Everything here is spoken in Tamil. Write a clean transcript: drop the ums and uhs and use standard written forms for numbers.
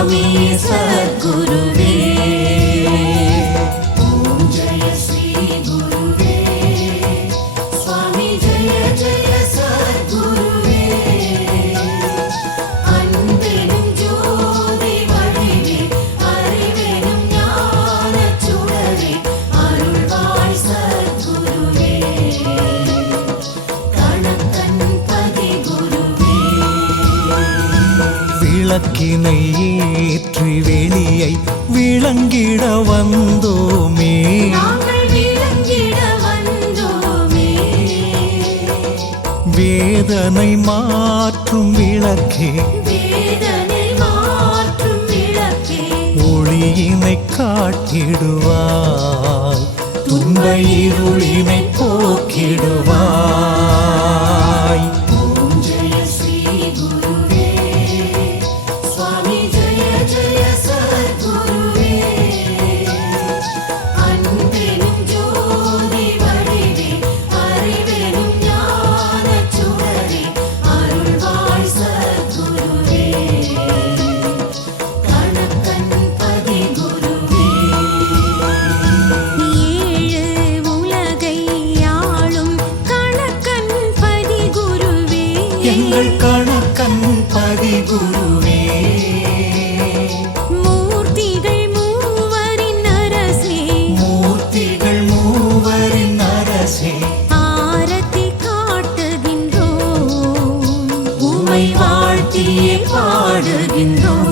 स्वामी सद्गुरुवे ओम जय श्री गुरुवे स्वामी जय जय सद्गुरुवे அன்பெனும் ஜோதி வடிவே அறிவெனும் ஞானச் சுடரே அருள்வாய் சத்குருவே கணக்கன் பதி குருவே விளக்கினை ஏற்றி வெளியை விளங்கிட வந்தோமே நாங்கள் விளங்கிட வந்தோமே வேதனை மாற்றும் விளக்கே வேதனை மாற்றும் விளக்கே ஒளியினை காட்டிடுவாய் துன்ப இருளினை போக்கிடுவாய் ஓம் ஜெய ஸ்ரீ குருவே स्वामी जय जय सद्गुरुवे அன்பெனும் ஜோதி வடிவே அறிவெனும் ஞானச் சுடரே அருள்வாய் சத்குருவே கணக்கன் பதி குருவே ஏழு உலகை ஆளும் கணக்கன் பதி குருவே எங்கள் கணக்கன் பதி குருவே மூர்த்திகள் மூவரின் அரசே மூர்த்திகள் மூவரின் அரசே ஆரத்தி காட்டுகின்றோம் உமை வாழ்த்தியே பாடுகின்றோம்